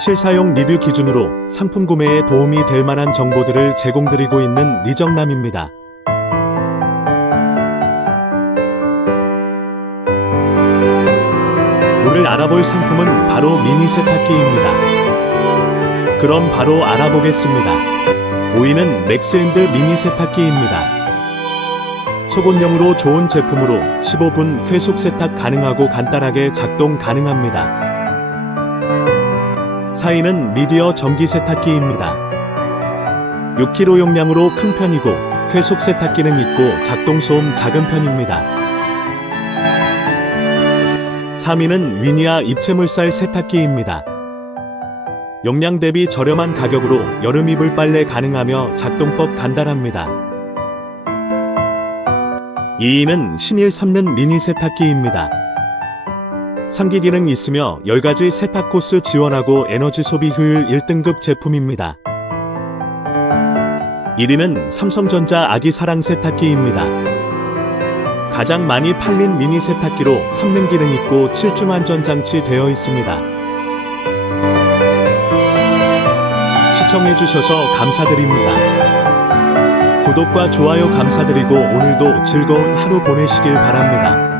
실사용 리뷰 기준으로 상품 구매에 도움이 될 만한 정보들을 제공드리고 있는 리정남입니다. 오늘 알아볼 상품은 바로 미니 세탁기입니다. 그럼 바로 알아보겠습니다. 5위는 맥스핸드 미니 세탁기입니다. 소분용으로 좋은 제품으로 15분 쾌속 세탁 가능하고 간단하게 작동 가능합니다. 4위는 미디어 전기 세탁기입니다. 6kg 용량으로 큰 편이고 쾌속 세탁기는 있고 작동 소음 작은 편입니다. 3위는 위니아 입체물살 세탁기입니다. 용량 대비 저렴한 가격으로 여름 이불 빨래 가능하며 작동법 간단합니다. 2위는 신일 삼는 미니 세탁기입니다. 상기 기능 있으며 10가지 세탁 코스 지원하고 에너지 소비 효율 1등급 제품입니다. 1위는 삼성전자 아기 사랑 세탁기입니다. 가장 많이 팔린 미니 세탁기로 삼는 기능 있고 7중 안전 장치 되어 있습니다. 시청해 주셔서 감사드립니다. 구독과 좋아요 감사드리고 오늘도 즐거운 하루 보내시길 바랍니다.